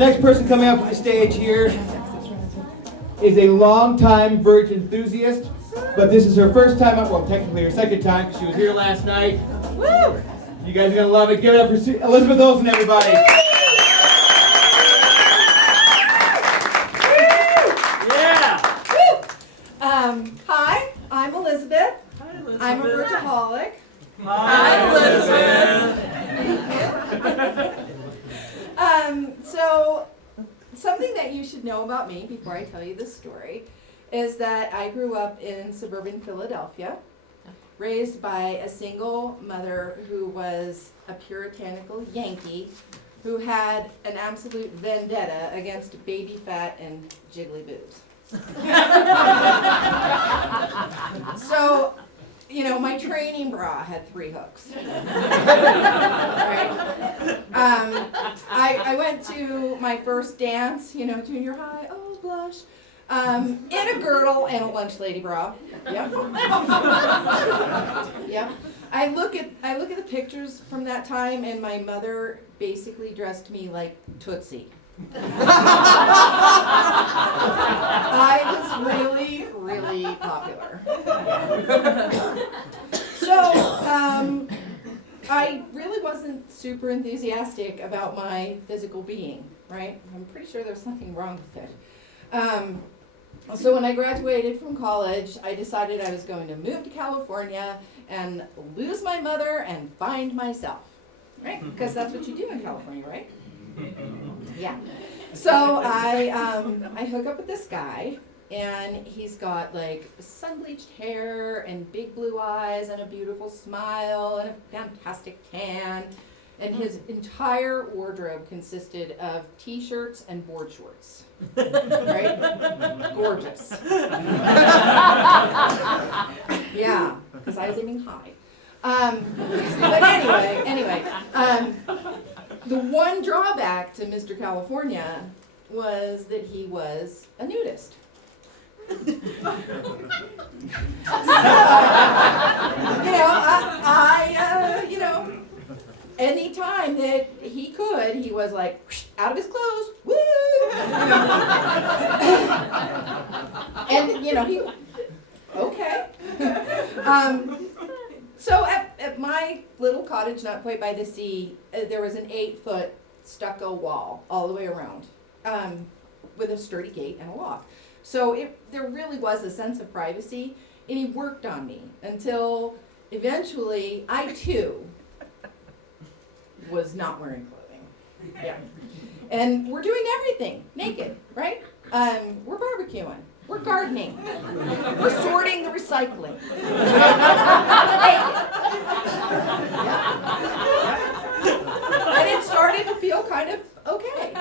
next person coming up to the stage here is a longtime Verge enthusiast, but this is her first time up, well, technically her second time because she was here last night. Woo! You guys are going to love it. Give it up for Elizabeth Olson, everybody. Yeah! Hi, I'm Elizabeth. Hi, Elizabeth. I'm a Vergeaholic. Hi, Elizabeth. So, something that you should know about me before I tell you this story is that I grew up in suburban Philadelphia, raised by a single mother who was a puritanical Yankee who had an absolute vendetta against baby fat and jiggly boobs. So, you know, my training bra had 3 hooks. Right? I went to my first dance, you know, junior high, oh blush, in a girdle and a lunch lady bra. Yep. Yep. I look at the pictures from that time, and my mother basically dressed me like Tootsie. I was really, really popular. So, I really wasn't super enthusiastic about my physical being, right? I'm pretty sure there's something wrong with it. So when I graduated from college, I decided I was going to move to California and lose my mother and find myself, right? Because that's what you do in California, right? Yeah. So I hook up with this guy, and he's got like sun-bleached hair and big blue eyes and a beautiful smile and a fantastic tan. And his entire wardrobe consisted of t-shirts and board shorts. Right? Gorgeous. Yeah, because I was aiming high. But anyway, the one drawback to Mr. California was that he was a nudist. Any time that he could, he was like out of his clothes, woo! And he okay. So at my little cottage, not quite by the sea, there was an 8-foot stucco wall all the way around, with a sturdy gate and a lock. So there really was a sense of privacy, and he worked on me until eventually I too was not wearing clothing. Yeah. And we're doing everything naked, right? We're barbecuing. We're gardening. We're sorting the recycling. Yeah. And it started to feel kind of okay.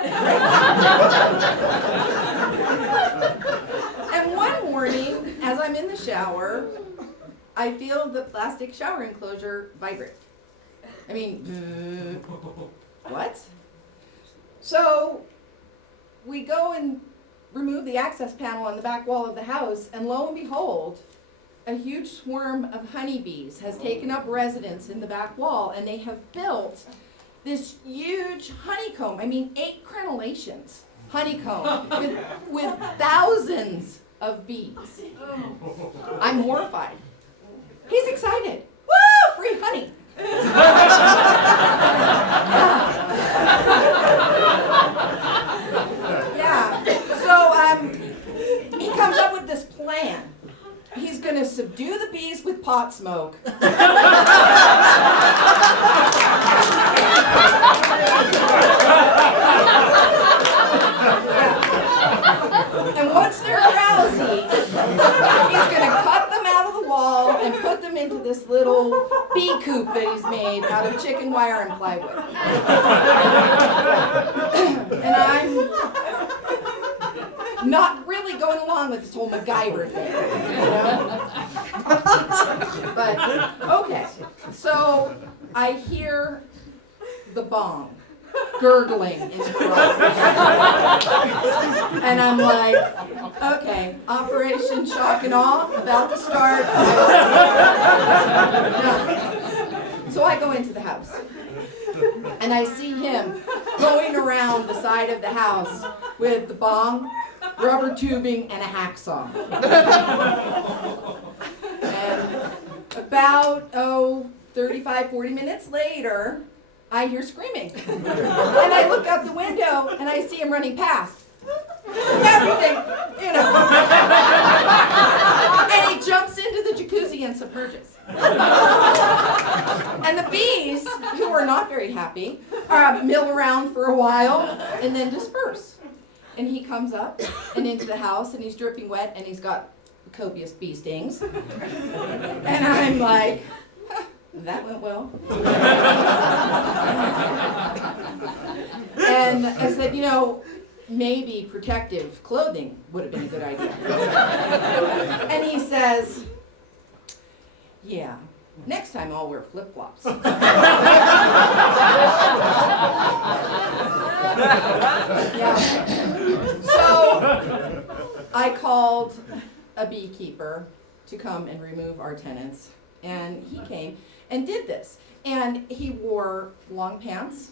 And one morning, as I'm in the shower, I feel the plastic shower enclosure vibrate. I mean, what? So we go and remove the access panel on the back wall of the house, and lo and behold, a huge swarm of honeybees has taken up residence in the back wall, and they have built this huge honeycomb. I mean, 8 crenellations honeycomb with thousands of bees. I'm horrified. He's excited. Woo! Free honey. Yeah. So he comes up with this plan. He's going to subdue the bees with pot smoke. And once they're drowsy, he's going to cut them out of the wall and put them into this little bee coop that he's made out of chicken wire and plywood. And I'm not really going along with this whole MacGyver thing, But, okay. So I hear the bong gurgling in the garage. And I'm like, okay, Operation Shock and Awe, about to start. So I go into the house. And I see him going around the side of the house with the bong, rubber tubing, and a hacksaw. And about, 35, 40 minutes later, I hear screaming. And I look out the window and I see him running past. Everything, you know. And he jumps into the jacuzzi and submerges. And the bees, who are not very happy, mill around for a while and then disperse. And he comes up and into the house and he's dripping wet and he's got copious bee stings. And I'm like, huh, that went well. And I said, maybe protective clothing would have been a good idea. And he says, yeah, next time I'll wear flip-flops. Yeah. So I called a beekeeper to come and remove our tenants, and he came and did this. And he wore long pants,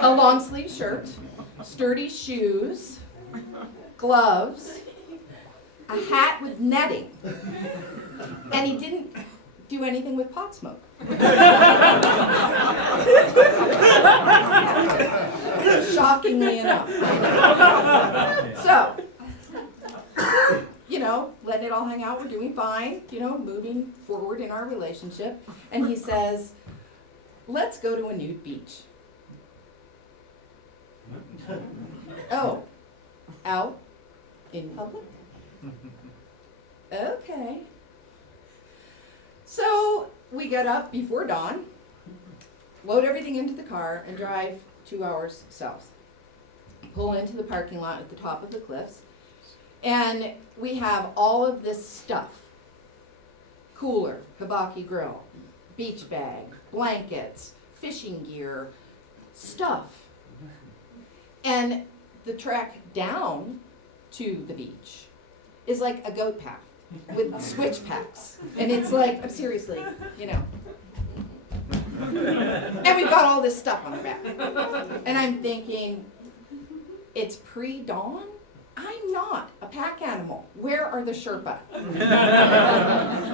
a long sleeve shirt, sturdy shoes, gloves, a hat with netting, and he didn't do anything with pot smoke. Shockingly enough. So, letting it all hang out, we're doing fine, moving forward in our relationship. And he says, let's go to a nude beach. Oh, out in public? Okay. So we get up before dawn, load everything into the car, and drive 2 hours south. Pull into the parking lot at the top of the cliffs, and we have all of this stuff. Cooler, hibachi grill, beach bag, blankets, fishing gear, stuff. And the trek down to the beach is like a goat path with switch packs. And it's like, seriously, And we've got all this stuff on our back. And I'm thinking, it's pre-dawn? I'm not a pack animal. Where are the Sherpa?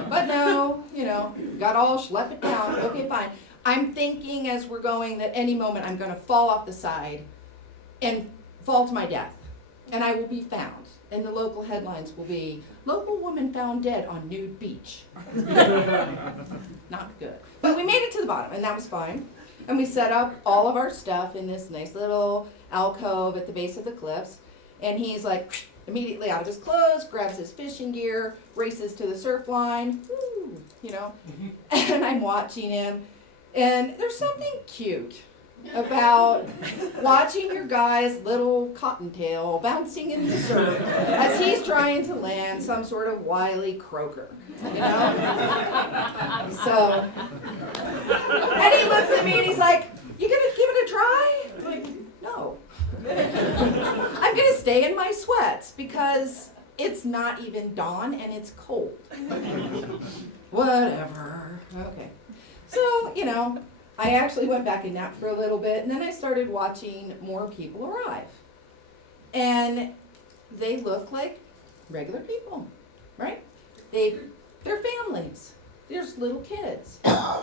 But no, got all schlep it down. Okay, fine. I'm thinking as we're going that any moment I'm going to fall off the side and fall to my death. And I will be found. And the local headlines will be, local woman found dead on nude beach. Not good. But we made it to the bottom, and that was fine. And we set up all of our stuff in this nice little alcove at the base of the cliffs. And he's like, immediately out of his clothes, grabs his fishing gear, races to the surf line, woo, And I'm watching him. And there's something cute about watching your guy's little cottontail bouncing in the surf as he's trying to land some sort of wily croaker, So, and he looks at me and he's like, you gonna give it a try? I'm like, no. I'm gonna stay in my sweats because it's not even dawn and it's cold. Whatever. Okay. So, I actually went back and napped for a little bit, and then I started watching more people arrive. And they look like regular people, right? They're families. There's little kids.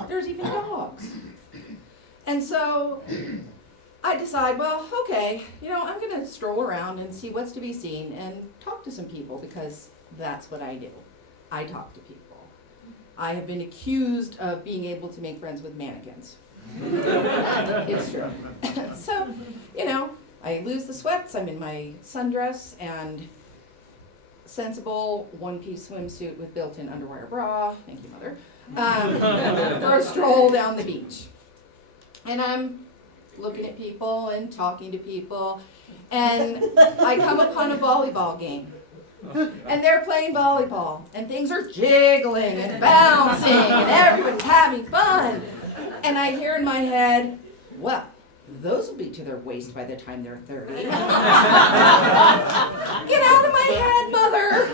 There's even dogs. And so I decide, well, okay, I'm going to stroll around and see what's to be seen and talk to some people because that's what I do. I talk to people. I have been accused of being able to make friends with mannequins. It's true. So, I lose the sweats. I'm in my sundress and sensible one-piece swimsuit with built-in underwire bra. Thank you, Mother. For a stroll down the beach. And I'm looking at people and talking to people. And I come upon a volleyball game. And they're playing volleyball. And things are jiggling and bouncing. And everyone's having fun. And I hear in my head, well, those will be to their waist by the time they're 30. Get out of my head, Mother!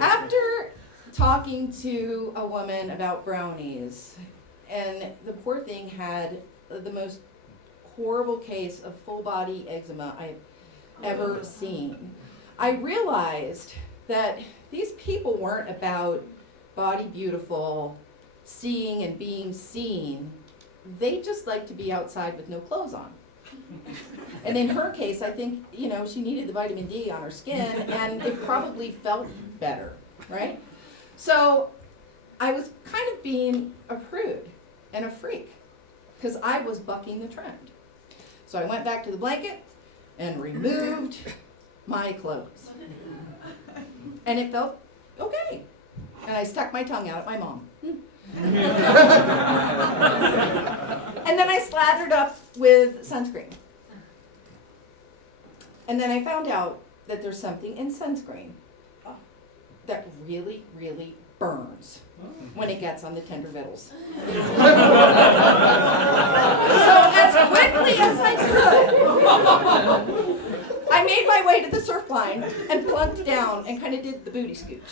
After talking to a woman about brownies and the poor thing had the most horrible case of full body eczema I've ever seen. I realized that these people weren't about body beautiful, seeing and being seen. They just like to be outside with no clothes on. And in her case, I think, she needed the vitamin D on her skin, and it probably felt better, right? So I was kind of being a prude and a freak, because I was bucking the trend. So I went back to the blanket and removed my clothes. And it felt okay. And I stuck my tongue out at my mom. And then I slathered up with sunscreen. And then I found out that there's something in sunscreen that really, really burns when it gets on the tender vittles. So as quickly as I could, I made my way to the surf line and plunked down and kind of did the booty scooch.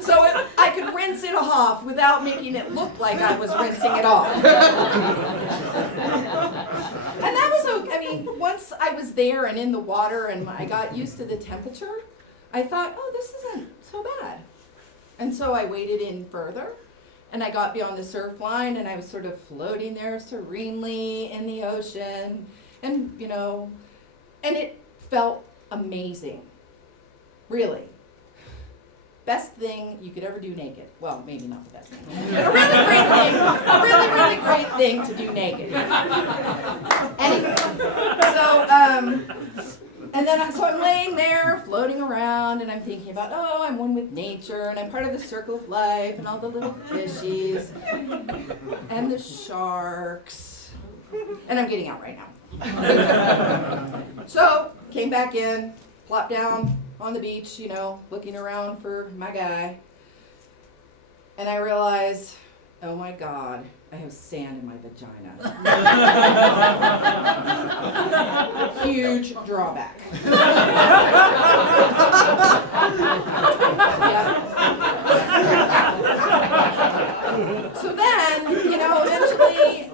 So I could rinse it off without making it look like I was rinsing it off. And that was okay. I mean, once I was there and in the water and I got used to the temperature, I thought, oh, this isn't so bad. And so I waded in further, and I got beyond the surf line, and I was sort of floating there serenely in the ocean, and and it felt amazing. Really. Best thing you could ever do naked. Well, maybe not the best thing, but a really great thing, a really, really great thing to do naked. Anyway, so, so I'm laying there, floating around, and I'm thinking about, oh, I'm one with nature, and I'm part of the circle of life, and all the little fishies, and the sharks, and I'm getting out right now. So, came back in, plopped down on the beach, looking around for my guy, and I realized, oh my God, I have sand in my vagina. Huge drawback. So then, eventually,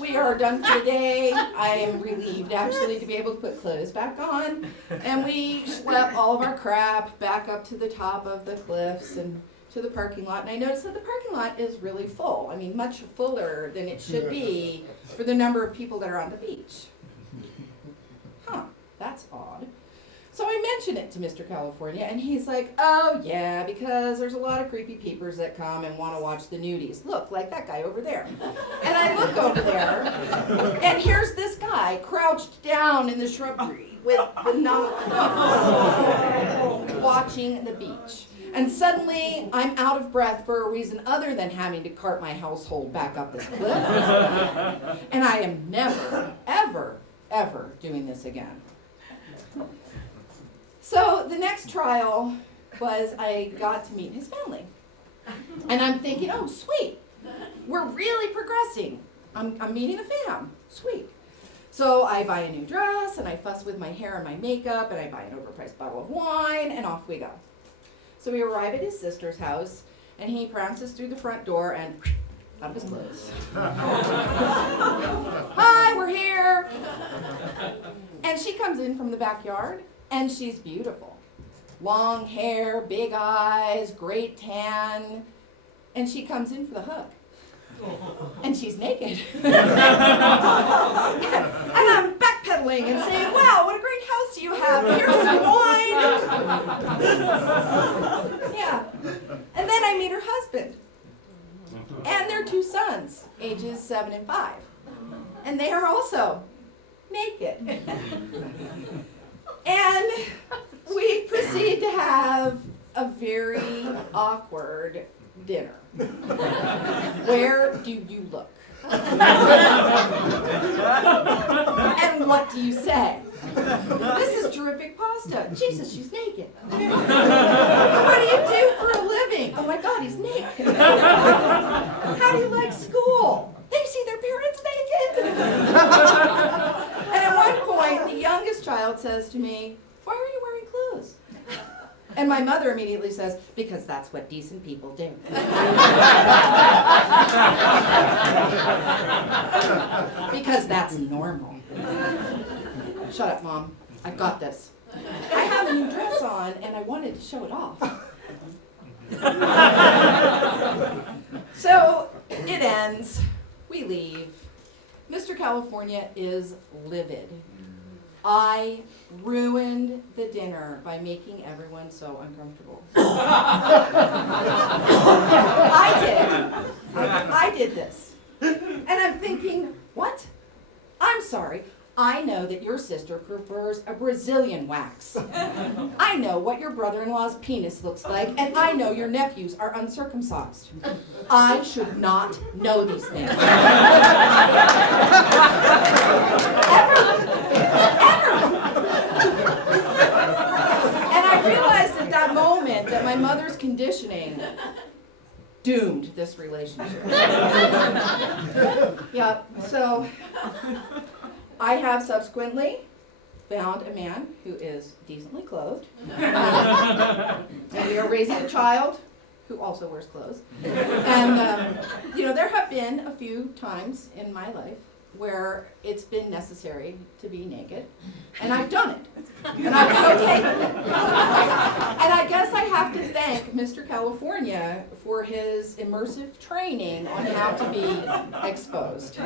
we are done for the day. I am relieved, actually, to be able to put clothes back on. And we schlepp all of our crap back up to the top of the cliffs and to the parking lot. And I noticed that the parking lot is really full. I mean, much fuller than it should be for the number of people that are on the beach. Huh, that's odd. So I mentioned it to Mr. California, and he's like, oh yeah, because there's a lot of creepy peepers that come and want to watch the nudies. Look, like that guy over there. And I look over there, and here's this guy crouched down in the shrubbery with the non-people watching the beach. And suddenly, I'm out of breath for a reason other than having to cart my household back up this cliff. And I am never, ever, ever doing this again. So the next trial was I got to meet his family. And I'm thinking, oh, sweet. We're really progressing. I'm meeting the fam. Sweet. So I buy a new dress, and I fuss with my hair and my makeup, and I buy an overpriced bottle of wine, and off we go. So we arrive at his sister's house, and he prances through the front door and out of his clothes. Hi, we're here. And she comes in from the backyard, and she's beautiful. Long hair, big eyes, great tan. And she comes in for the hug. And she's naked. And I'm backpedaling and saying, wow, what a great house you have. Here's some wine. Yeah. And then I meet her husband. And their 2 sons, ages 7 and 5. And they are also naked. And we proceed to have a very awkward dinner. Where do you look? And what do you say? This is terrific pasta. Jesus, she's naked. What do you do for a living? Oh my God, he's naked. How do you like school? They see their parents naked. And at one point, the youngest child says to me, why are you wearing clothes? And And my mother immediately says, because that's what decent people do. Because that's normal. Shut up, Mom. I've got this. I have a new dress on and I wanted to show it off. So it ends. We leave. Mr. California is livid. I ruined the dinner by making everyone so uncomfortable. I did this. And I'm thinking, what? I'm sorry. I know that your sister prefers a Brazilian wax. I know what your brother-in-law's penis looks like, and I know your nephews are uncircumcised. I should not know these things. Ever. And I realized at that moment that my mother's conditioning doomed this relationship. Yeah, so I have subsequently found a man who is decently clothed. And we are raising a child who also wears clothes. And, there have been a few times in my life where it's been necessary to be naked, and I've done it, and I've been okay with it. And I guess I have to thank Mr. California for his immersive training on how to be exposed.